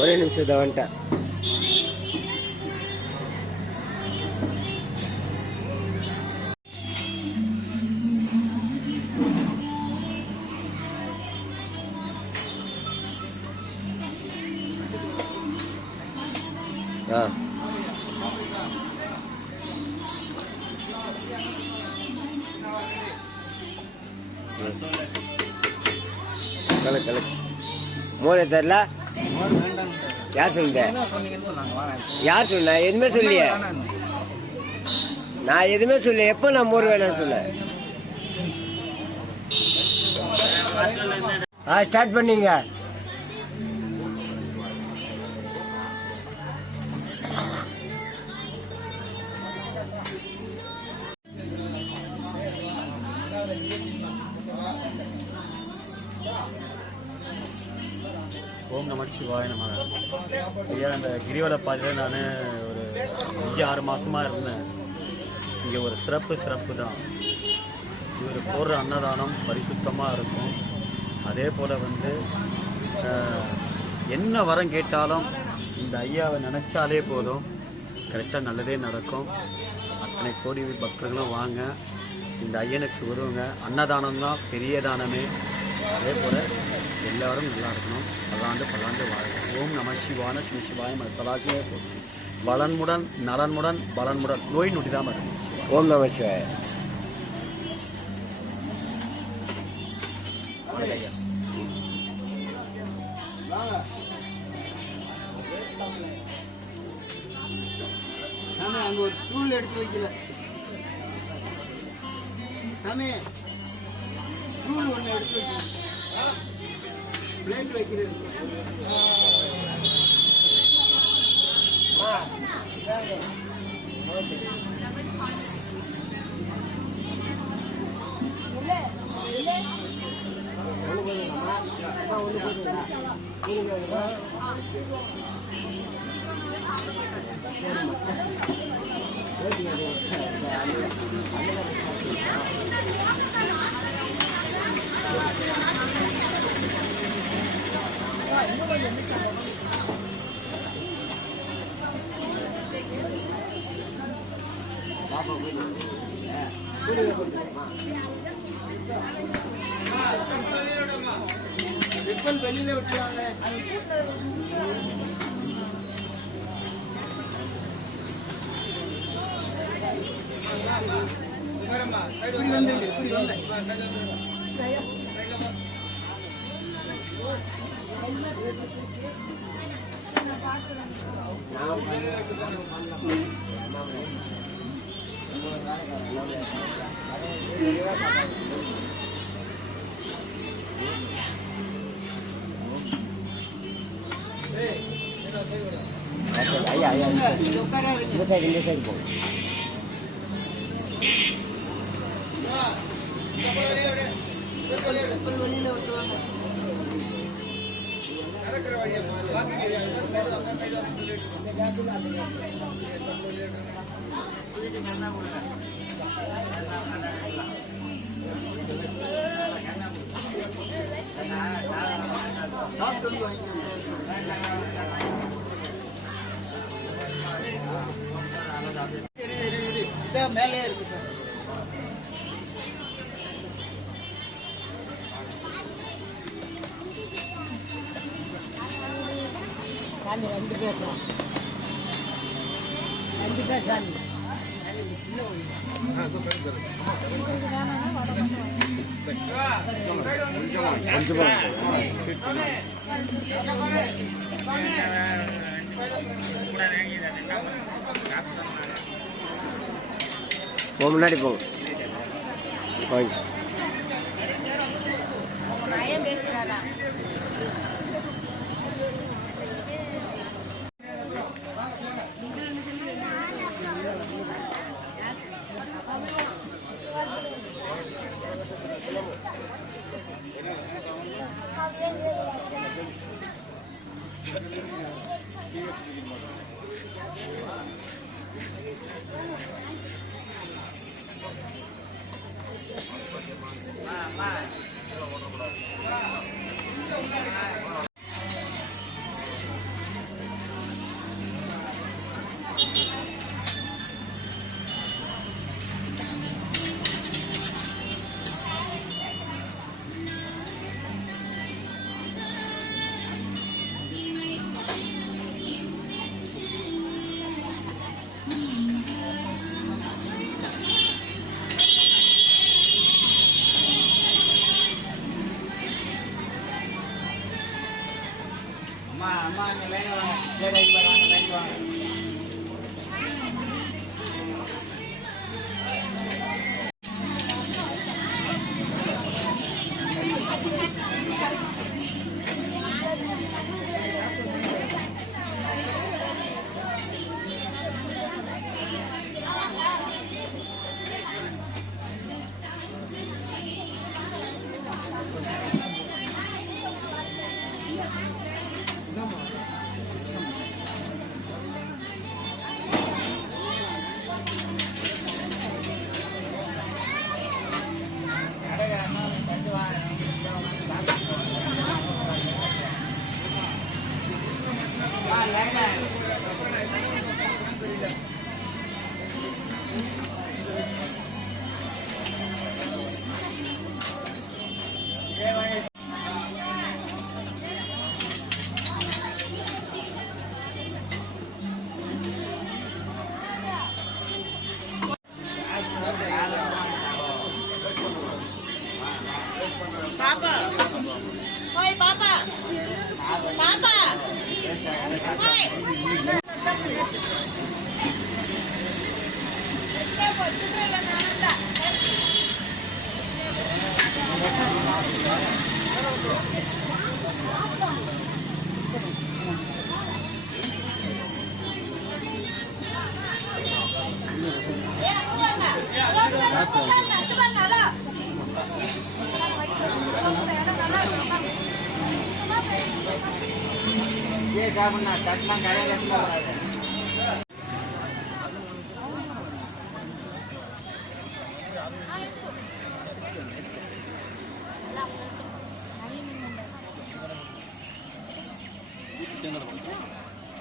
ஒரே நிமிஷத்தை வந்துட்டேன். மோரே தெரியல. யார் சொன்ன? யார் சொன்ன? எதுவுமே சொல்லியே. நான் எதுவுமே சொல்ல. எப்போ நான் மோர் வேணாம்னு சொல்ல? ஸ்டார்ட் பண்ணீங்க. ஓம் நம சிவாய நம. ஐயா, அந்த கிரிவல பாதையில் நான் ஒரு 5-6 மாதமாக இருந்தேன். இங்கே ஒரு சிறப்பு தான். இவர் போடுற அன்னதானம் பரிசுத்தமாக இருக்கும். அதே போல் என்ன வரம் கேட்டாலும் இந்த ஐயாவை நினச்சாலே போதும், கரெக்டாக நல்லதே நடக்கும். அத்தனை கோடி பக்தர்களும் வாங்க, இந்த ஐயனுக்கு உருவுங்க. அன்னதானம் தான் பெரிய தானமே. அதே போல் எல்லாரும் நல்லா இருக்கணும். பல்லாண்டு வாழ. ஓம் நம சிவான சிவ சிவாய சலாசியே போகும். வளன்முடன் நலன்முடன் பலன்முடன் நோய் நொடிதான் வரும். ஓம் நம சிவாய. அங்க ஒரு ஸ்டூல் எடுத்து வைக்கல சாமி. ஸ்டூல் ஒன்று எடுத்து வைக்கல, பிளேட் வைக்கிறது. வெளியில விட்டுவாங்க. ஐயா ஐயா இந்த சைடு போ. வெளியில விட்டுவாங்க. மேலே இருக்கு சார். சாமி 2 பேர் தான். 2 பேர் சாமி. முன்னாடி போங்க. பாப்பா ஓய் பாப்பா பாப்பா ஓய்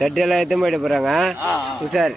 தட்டியெல்லாம் எத்தனை போயிட்டு போகிறாங்க உஷார்.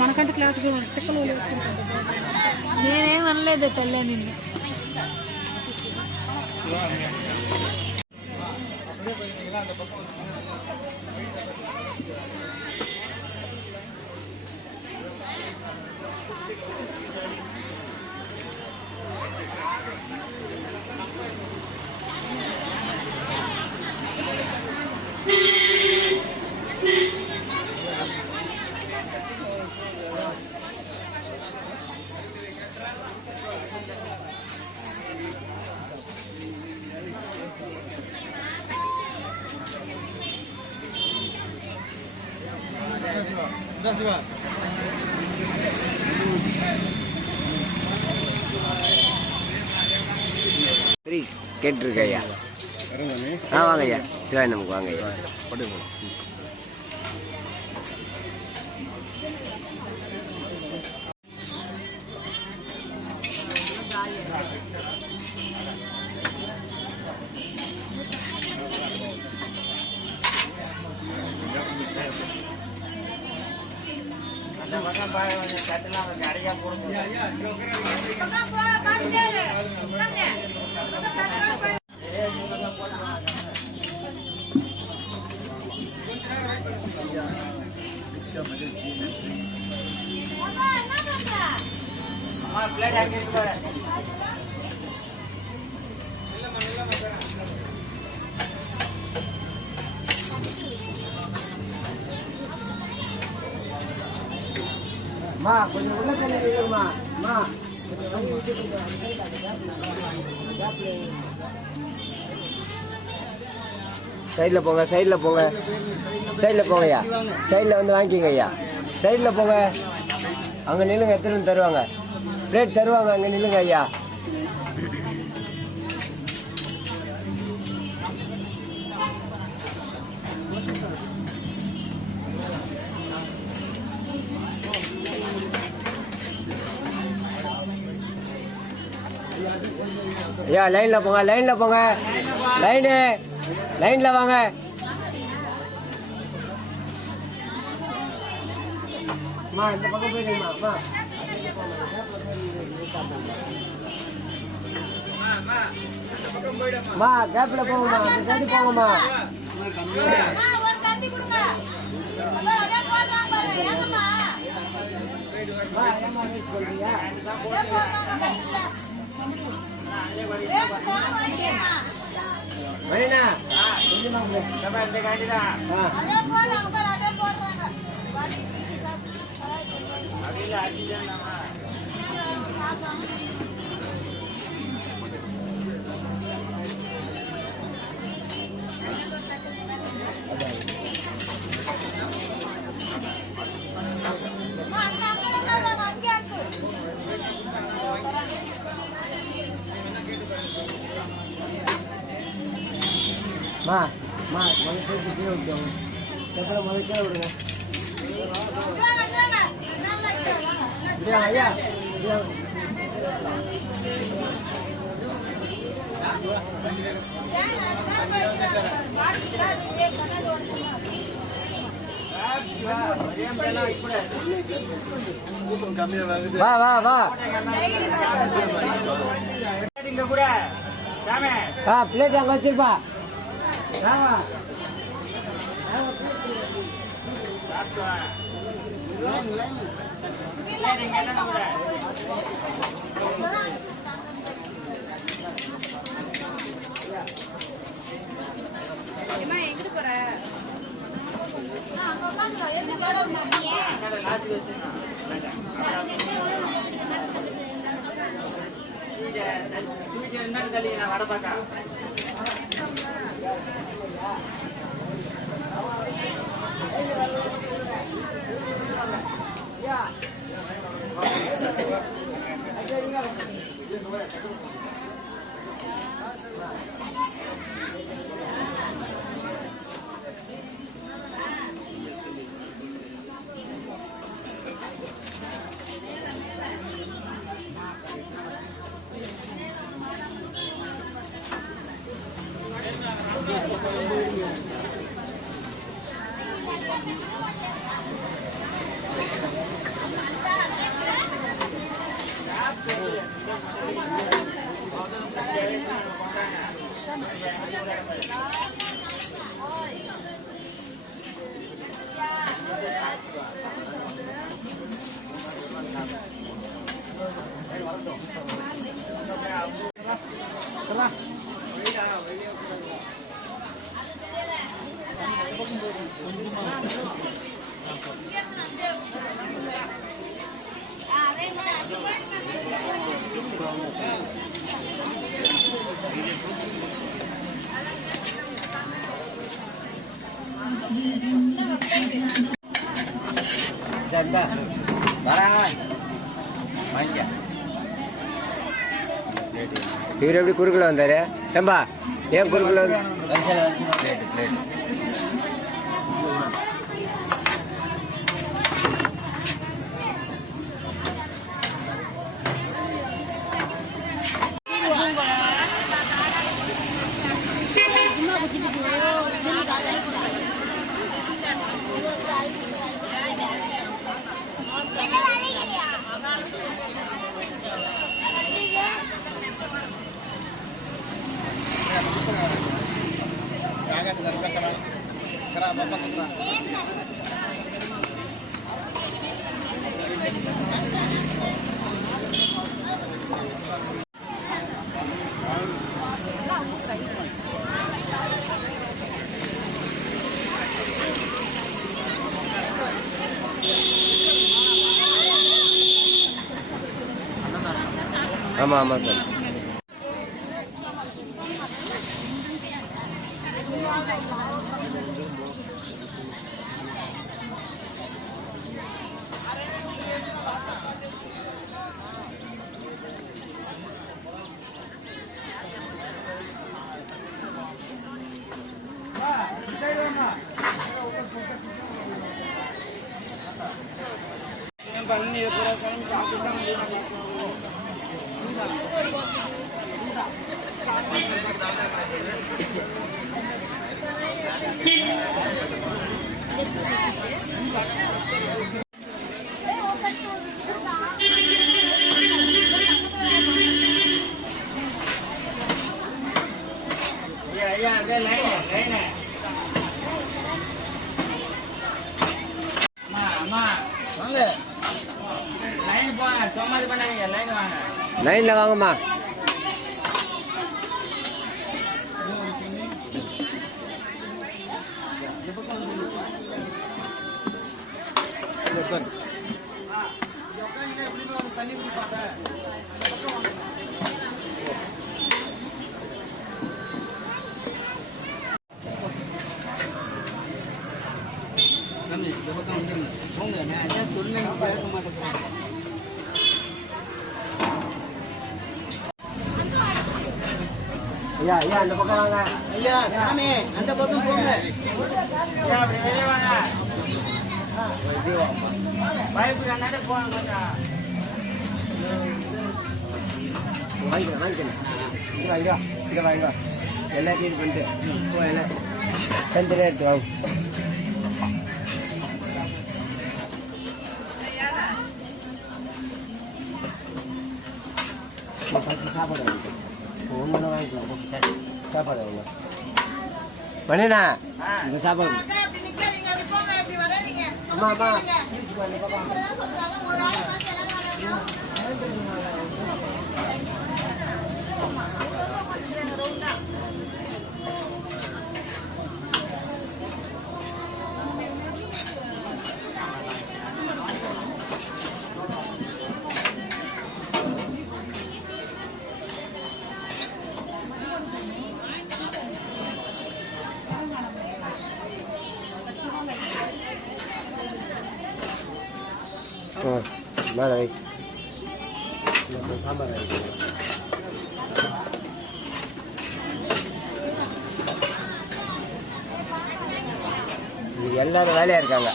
మనకంటే క్లాస్ నేనేం అనలేదు తల్లే నిన్ను. கேட்டுருக்கு ஐயா. வாங்க ஐயா, சிவாய் நமக்கு வாங்க ஐயா. மா கொஞ்சம் உள்ள தள்ளி நில்லுமா. மா சைடில் போங்க, சைடில் போங்க, சைடில் போங்க ஐயா. சைடில் வந்து வாங்கிக்கோங்க ஐயா. சைடில் போங்க. அங்கே நில்லுங்க, எத்தனை தருவாங்க, பிளேட் தருவாங்க, அங்கே நில்லுங்க ஐயா. ஐயா லைனில் போங்க, லைனில் போங்க, லைனில் வாங்க. அம்மா இந்த பக்கம் போயிடுங்கம்மா. அம்மா கேப்பில் போங்கம்மா, அந்த சைடு போங்கம்மா. மணினா மா மா முதல்ல கீழே விட்டுவாங்க, அப்புறம் முதல்ல கீழே விடுங்க. ஐயா வா வா வா. பிளேட் அங்கே வச்சிருப்பா. எங்கிட்டு போற இவர் எப்படி குறுக்கில் வந்தாரு? ஏம்பா ஏன் குறுக்கில் வந்து? ஆமாம் ஆமாம் சார். லைனில் வாங்கம்மா. ஐயா ஐயா அந்த பக்கம் வாங்க. ஐயா சாமி அந்த பக்கம் போங்க. வாங்கிக்கலாம் வாங்கிக்கலாம். இங்கே வாங்கிவா இங்கே வாங்கிவா எல்லாத்தையும் இது பண்ணிட்டு எல்லாம் தனித்தனியாக எடுத்து வாங்க. சாப்பாடு வாங்கிக்கலாம். ஒன்று வாங்கிக்கலாம். சாப்பாடு வாங்கலாம். மணிண்ணா இந்த சாப்பாடு. அக்கா, இப்படி நிக்காதீங்க, அப்படி போங்க, இப்படி வராதீங்க. அம்மா அம்மா இப்படிதான் சொல்றாங்க, ஒரு ஆள் பார்த்து எல்லாரும் வரணும். அங்கங்க உட்காந்துக்கிறாங்க, ரவுண்டா. மேலே வை. சாம்பார் வாங்கிக்கலாம். எல்லாரும் வேலையா இருக்காங்க.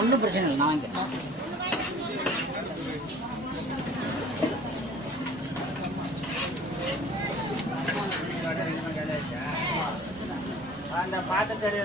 ஒன்றும் பிரச்சனை இல்லை, நான் வாங்கிக்கிறேன். அந்த பாட்டத்தடி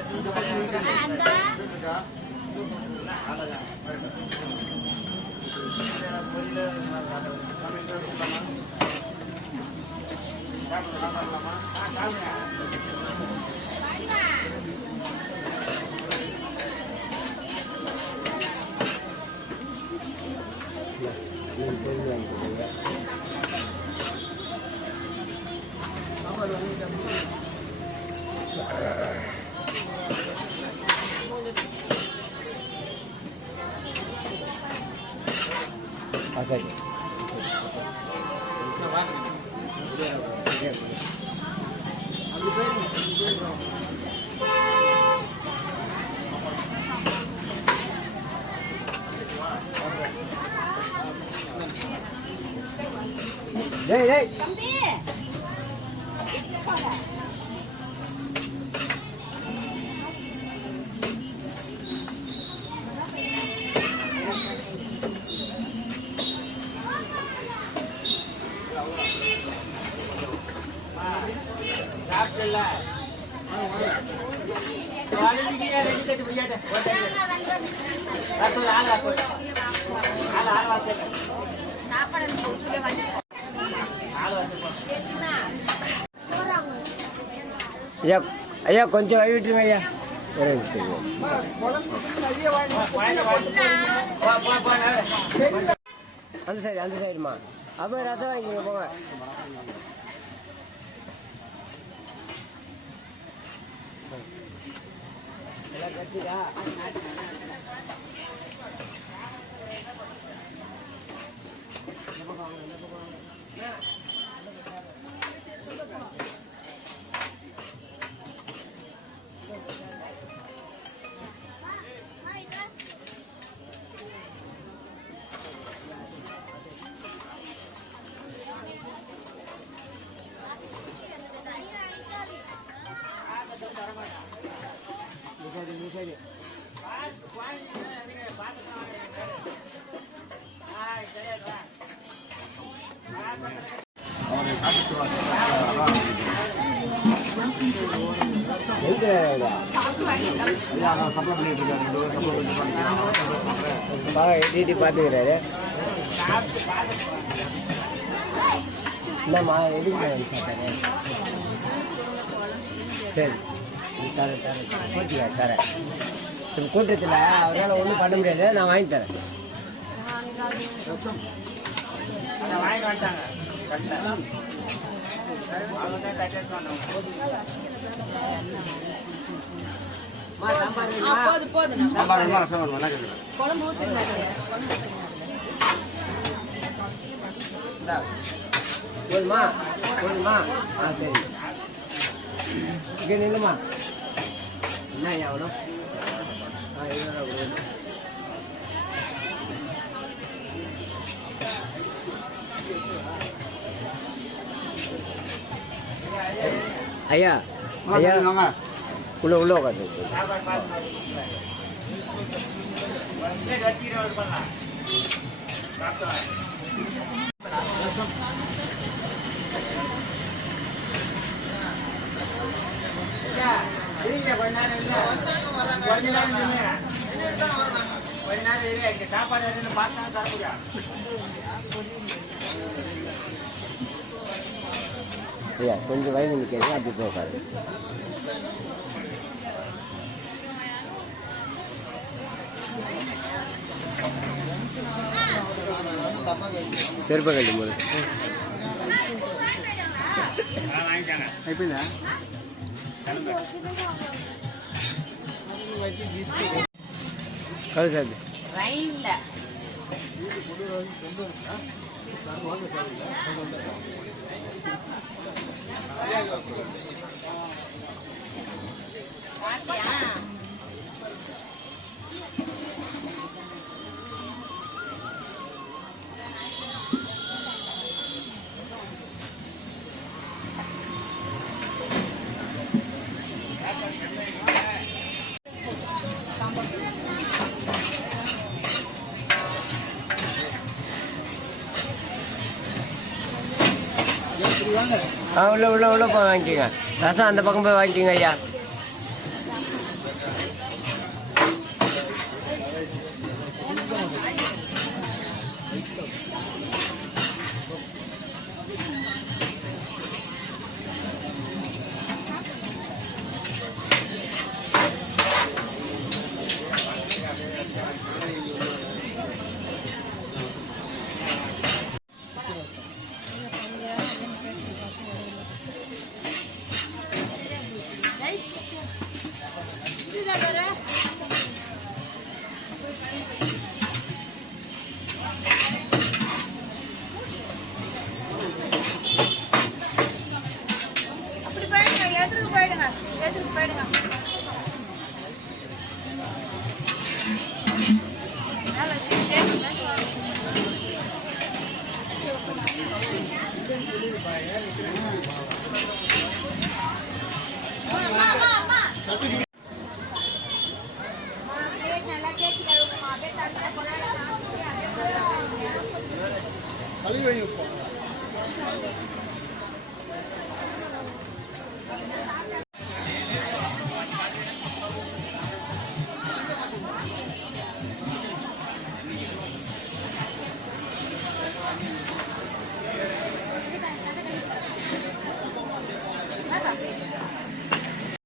சரி டேய் டேய் சாப்பிடல ஐயா ஐயா கொஞ்சம் வழி விட்டுருங்க ஐயா. சரி அந்த சைடுமா அப்போ ரசம் வாங்கிக்கோங்க போங்க. எல்லாம் கட்சிக்கா சரி சப்ளை பண்ணிட்டு இருக்காரு 2 வருஷம் சப்ளை எட்டி பார்த்துக்கிறாரு. என்னம்மா எதுக்கு சாப்பிட்டாரு? சரி தரேன் கோச்சிக்க தரேன். இந்த கூட்டத்தில் அவரால் ஒன்றும் பண்ண முடியாது, நான் வாங்கி தரேன். வாங்கி வந்துட்டாங்க குழம்பு ஊத்துங்களா? போதுமா போதுமா? சரி இங்கே நில்லுமா. என்ன எவ்வளோ? ஐயா ஐயா உள்ள உட்காந்து சாப்பாடு பார்த்தா தர முடியும். ஐயா கொஞ்சம் வயது நிற்கிறது அப்படி போகாது. செருப்பை கட்டும் போது அது சார் உள்ள உள்ள உள்ள போய் வாங்கிக்கோங்க. ரசம் அந்த பக்கம் போய் வாங்கிக்கோங்க ஐயா. நல்லா கேட்டு